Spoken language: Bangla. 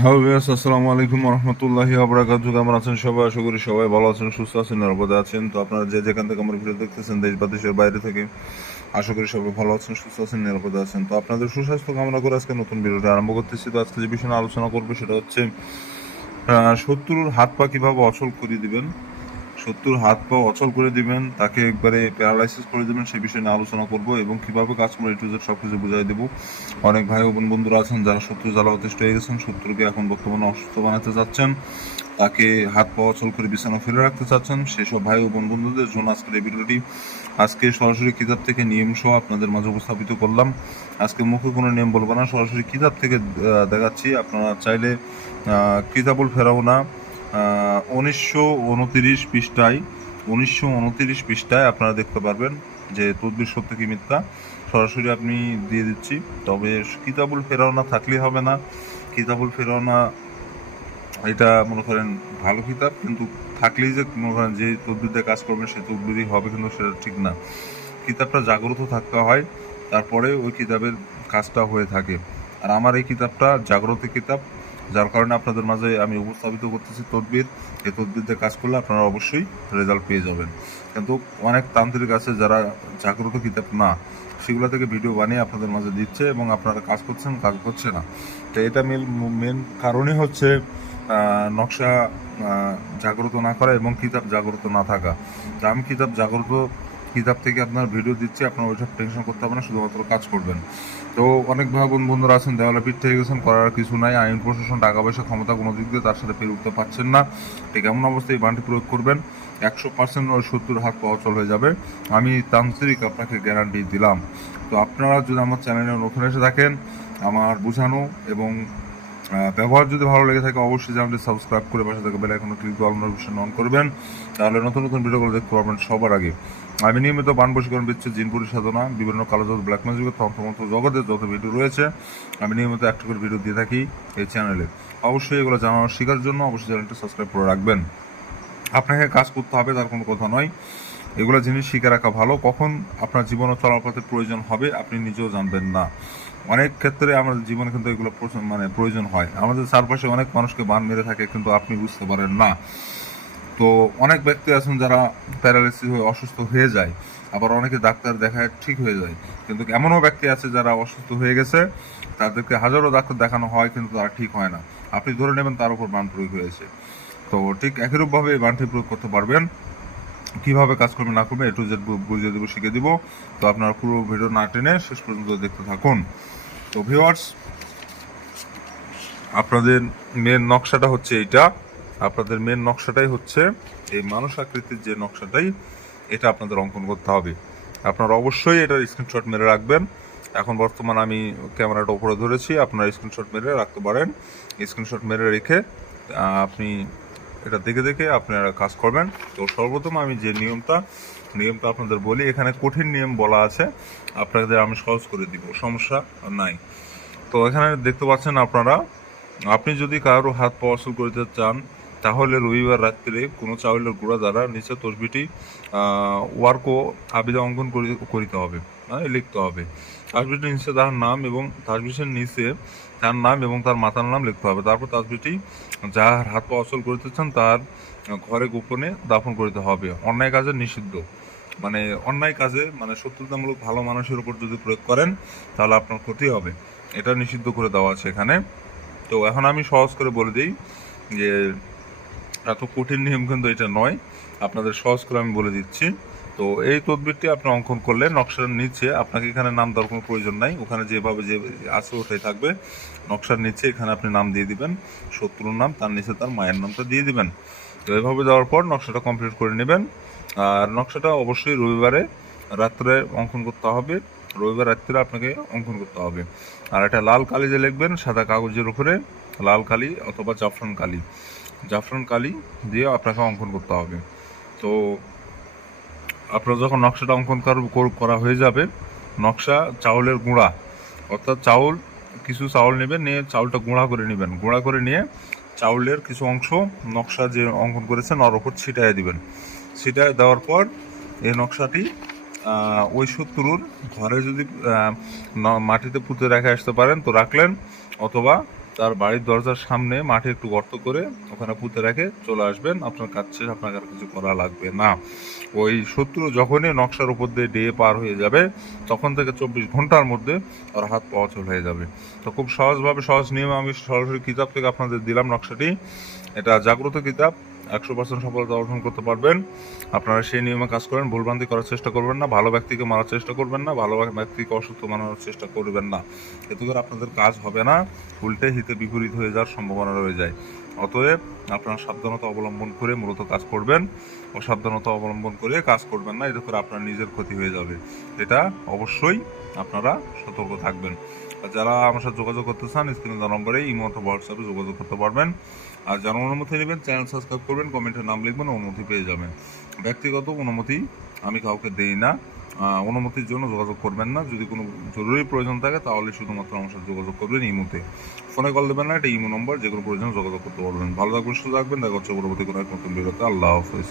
হ্যালো ভিউয়ার্স, আসসালামু আলাইকুম রহমতুল্লাহি আবরাকাতুহু। কেমন আছেন সবাই? আশা করি সবাই ভালো আছেন, সুস্থ আছেন, নিরাপদে আছেন। তো আপনারা যে যেখান থেকে আমার ভিডিও দেখতেছেন, দেশ বা দেশের বাইরে থেকে, আশা করি সবাই ভালো আছেন, সুস্থ আছেন, নিরাপদে আছেন। তো আপনাদের সুস্বাস্থ্য কামনা করে আজকে নতুন ভিডিওটা আরম্ভ করতেছি। তো আজকে যে বিষয়ে নিয়ে আলোচনা করবো সেটা হচ্ছে শত্রুর হাত পা কিভাবে অচল করে দিবেন। শত্রুর হাত পা অচল করে দিবেন, তাকে একবারে প্যারালাইসিস করে দিবেন, সে বিষয়ে নিয়ে আলোচনা করব এবং কিভাবে কাজ করে এটু জেড সব কিছু বুঝাই দেবো। অনেক ভাই ও বোন বন্ধুরা আছেন যারা শত্রু জ্বালা অতিষ্ঠ হয়ে গেছেন, শত্রুকে এখন বর্তমানে অসুস্থ বানাতে চাচ্ছেন, তাকে হাত পা অচল করে বিছানা ফেলে রাখতে চাচ্ছেন, সেসব ভাই ও বোন বন্ধুদের জন্য আজকের এই ভিডিওটি। আজকে সরাসরি কিতাব থেকে নিয়ম সহ আপনাদের মাঝে উপস্থাপিত করলাম। আজকে মুখে কোনো নিয়ম বলবো না, সরাসরি কিতাব থেকে দেখাচ্ছি। আপনারা চাইলে কিতাবুল ফেরাউনা 1929 পৃষ্ঠায় আপনারা দেখতে পারবেন যে তদবির সত্য কি মিথ্যা সরাসরি আপনি দিয়ে দিচ্ছি। তবে কিতাবুল ফেরাউনা থাকলেই হবে না। কিতাবুল ফেরাউনা এটা মনে করেন ভালো কিতাব, কিন্তু থাকলেই যে মনে করেন যে তদবির দিয়ে কাজ করবেন সে তদবিরই হবে, কিন্তু সেটা ঠিক না। কিতাবটা জাগ্রত থাকতে হয়, তারপরে ওই কিতাবের কাজটা হয়ে থাকে। আর আমার এই কিতাবটা জাগ্রত কিতাব, যার কারণে আপনাদের মাঝে আমি উপস্থাপিত করতেছি তদবির। এই তদবির দিয়ে কাজ করলে আপনারা অবশ্যই রেজাল্ট পেয়ে যাবেন। কিন্তু অনেক তান্ত্রিক আছে যারা জাগ্রত কিতাব না, সেগুলো থেকে ভিডিও বানিয়ে আপনাদের মাঝে দিচ্ছে এবং আপনারা কাজ করছেন, কাজ হচ্ছে না। তো এটা মেন কারণই হচ্ছে নকশা জাগ্রত না করা এবং কিতাব জাগ্রত না থাকা। তো আমি কিতাব থেকে আপনার ভিডিও দিচ্ছি, আপনার ওইসব টেনশন করতে হবে না, শুধুমাত্র কাজ করবেন। তো অনেক ভাই বোন বন্ধুরা আছেন দেওয়ালে পিঠ থেকে গেছেন, করার কিছু নাই। আইন প্রশাসন, টাকা পয়সা, ক্ষমতা কোনো দিক দিয়ে তার সাথে পেরে উঠতে পারছেন না। ঠিক এমন অবস্থায় এই বানটি প্রয়োগ করবেন, 100% ওই 70 হাত পা অচল হয়ে যাবে। আমি তান্ত্রিক আপনাকে গ্যারান্টি দিলাম। তো আপনারা যদি আমার চ্যানেলে নতুন এসে থাকেন, আমার বোঝানো এবং ব্যবহার যদি ভালো লেগে থাকে, অবশ্যই চ্যানেলটি সাবস্ক্রাইব করে পাশে থেকে বেল আইকনে ক্লিক করে অল নোটিফিকেশন অন করবেন। তাহলে নতুন নতুন ভিডিওগুলো দেখতে পারবেন সবার আগে। আমি নিয়মিত বান বশীকরণ, বিচ্ছেদ, জিনপুরি সাধনা, বিভিন্ন কালো জাদু, ব্ল্যাক ম্যাজিক, তন্ত্রমন্ত্র জগতের যত ভিডিও রয়েছে আমি নিয়মিত একটা করে ভিডিও দিয়ে থাকি এই চ্যানেলে। অবশ্যই এগুলো জানানোর শেখার জন্য অবশ্যই চ্যানেলটি সাবস্ক্রাইব করে রাখবেন। আপনাকে কাজ করতে হবে তার কোনো কথা নয়, এগুলো জিনিস শিখে রাখা ভালো। কখন আপনার জীবনে চলার পথে প্রয়োজন হবে আপনি নিজেও জানবেন না। অনেক ক্ষেত্রে আমাদের জীবনে কিন্তু এগুলো প্রয়োজন হয়। আমাদের চারপাশে অনেক মানুষকে বান মেরে থাকে, কিন্তু আপনি বুঝতে পারেন না। তো অনেক ব্যক্তি আছেন যারা প্যারালাইসিস হয়ে অসুস্থ হয়ে যায়, আবার অনেকে ডাক্তার দেখায় ঠিক হয়ে যায়। কিন্তু এমনও ব্যক্তি আছে যারা অসুস্থ হয়ে গেছে, তাদেরকে হাজারো ডাক্তার দেখানো হয়, কিন্তু তারা ঠিক হয় না। আপনি ধরে নেবেন তার উপর বান প্রয়োগ হয়েছে। তো ঠিক একইরূপভাবে এই বানটি প্রয়োগ করতে পারবেন। কিভাবে কাজ করবে না করবে একটু জেড বুঝিয়ে দেবো, শিখে দিব। তো আপনারা পুরো ভিডিও না টেনে শেষ পর্যন্ত দেখতে থাকুন। তো ভিউয়ার্স, আপনাদের মেন নকশাটা হচ্ছে এইটা। আপনাদের মেন নকশাটাই হচ্ছে এই মানুষ আকৃতির যে নকশাটাই, এটা আপনাদের অঙ্কন করতে হবে। আপনারা অবশ্যই এটার স্ক্রিনশট মেরে রাখবেন। এখন বর্তমান আমি ক্যামেরাটা উপরে ধরেছি, আপনারা স্ক্রিনশট মেরে রাখতে পারেন। স্ক্রিনশট মেরে রেখে আপনি এটা দেখে দেখে আপনারা কাজ করবেন। তো সর্বপ্রথম আমি যে নিয়মটা আপনাদের বলি, এখানে কঠিন নিয়ম বলা আছে, আপনাদের আমি সহজ করে দিব, সমস্যা নাই। তো এখানে দেখতে পাচ্ছেন আপনারা, আপনি যদি কারো হাত পা অচল করতে চান, তাহলে রবিবার রাত্রে কোনো চাউলের গুঁড়া দ্বারা নিচে তসবিটি ওয়ার্কো আবিদা অঙ্কন করিতে হবে, মানে লিখতে হবে। তাসবিটির নিচে তার নাম এবং তাসবিটির নিচে তার নাম এবং তার মাতার নাম লিখতে হবে। তারপর তাসবিটি যার হাত পা অচল করিতে চান তার ঘরে গোপনে দাফন করিতে হবে। অন্যায় কাজে নিষিদ্ধ, মানে অন্যায় কাজে, মানে শত্রুতামূলক ভালো মানুষের উপর যদি প্রয়োগ করেন তাহলে আপনার ক্ষতি হবে, এটা নিষিদ্ধ করে দেওয়া আছে এখানে। তো এখন আমি সহজ করে বলে দিই যে এত কঠিন নিয়ম কিন্তু এটা নয়, আপনাদের সহজ করে আমি বলে দিচ্ছি। তো এই তদবিরটি আপনি অঙ্কন করলে নকশার নিচে, আপনাকে এখানে নাম দেওয়ার কোনো প্রয়োজন নাই, ওখানে যেভাবে যে আছে ওটাই থাকবে। নকশার নিচে এখানে আপনি নাম দিয়ে দিবেন, শত্রুর নাম, তার নিচে তার মায়ের নামটা দিয়ে দিবেন। তো এভাবে দেওয়ার পর নকশাটা কমপ্লিট করে নেবেন। আর নকশাটা অবশ্যই রবিবারে রাত্রে অঙ্কন করতে হবে, রবিবার রাত্রে আপনাকে অঙ্কন করতে হবে। আর একটা লাল কালি যে লিখবেন সাদা কাগজের উপরে, লাল কালি অথবা জাফরান কালি দিয়ে আপনাকে অঙ্কন করতে হবে। তো আপনার যখন নকশাটা অঙ্কন করা হয়ে যাবে, নকশা চাউলের গুঁড়া, অর্থাৎ কিছু চাউল নেবেন, নিয়ে চাউলটা গুঁড়া করে নেবেন। গুঁড়া করে নিয়ে চাউলের কিছু অংশ নকশা যে অঙ্কন করেছেন ওর ওপর ছিটায় দিবেন। ছিটায় দেওয়ার পর এই নকশাটি ওই শত্রুর ঘরে যদি মাটিতে পুঁতে রেখে আসতে পারেন তো রাখলেন, অথবা তার বাড়ির দরজার সামনে মাঠে একটু গর্ত করে ওখানে পুঁতে রেখে চলে আসবেন, আপনার কাজ শেষ, আপনাকে আর কিছু করা লাগবে না। ওই শত্রু যখনই নকশার উপর দিয়ে পার হয়ে যাবে তখন থেকে 24 ঘন্টার মধ্যে ওর হাত পাওয়া চলে হয়ে যাবে। তো খুব সহজভাবে সহজ নিয়মে আমি সরাসরি কিতাব থেকে আপনাদের দিলাম নকশাটি। এটা জাগ্রত কিতাব, 100% সফলতা অর্জন করতে পারবেন। আপনারা সেই নিয়মে কাজ করেন, ভুলভ্রান্তি করার চেষ্টা করবেন না, ভালো ব্যক্তিকে মারার চেষ্টা করবেন না, ভালো ব্যক্তিকে অসুস্থ বানানোর চেষ্টা করবেন না। এতে করে আপনাদের কাজ হবে না, উল্টে হিতে বিপরীত হয়ে যাওয়ার সম্ভাবনা রয়ে যায়। অতএব আপনারা সাবধানতা অবলম্বন করে মূলত কাজ করবেন, অসাবধানতা অবলম্বন করে কাজ করবেন না, এতে করে আপনার নিজের ক্ষতি হয়ে যাবে। এটা অবশ্যই আপনারা সতর্ক থাকবেন। আর যারা আমার সাথে যোগাযোগ করতে চান স্ক্রিনে দেওয়া নম্বরে ইমো অথবা হোয়াটসঅ্যাপে যোগাযোগ করতে পারবেন। আর যারা অনুমতি নেবেন চ্যানেল সাবস্ক্রাইব করবেন, কমেন্টে নাম লিখবেন, অনুমতি পেয়ে যাবেন। ব্যক্তিগত অনুমতি আমি কাউকে দেই না, অনুমতির জন্য যোগাযোগ করবেন না। যদি কোনো জরুরি প্রয়োজন থাকে তাহলে শুধুমাত্র আমার সাথে যোগাযোগ করবেন ইমোতে, ফোনে কল দেবেন না, এটা ইমো নম্বর, যে কোনো প্রয়োজনে যোগাযোগ করতে পারবেন। ভালো থাকবেন, সুস্থ থাকবেন, দেখা হচ্ছে পরবর্তী কোনো এক নতুন ভিডিওতে। আল্লাহ হাফেজ।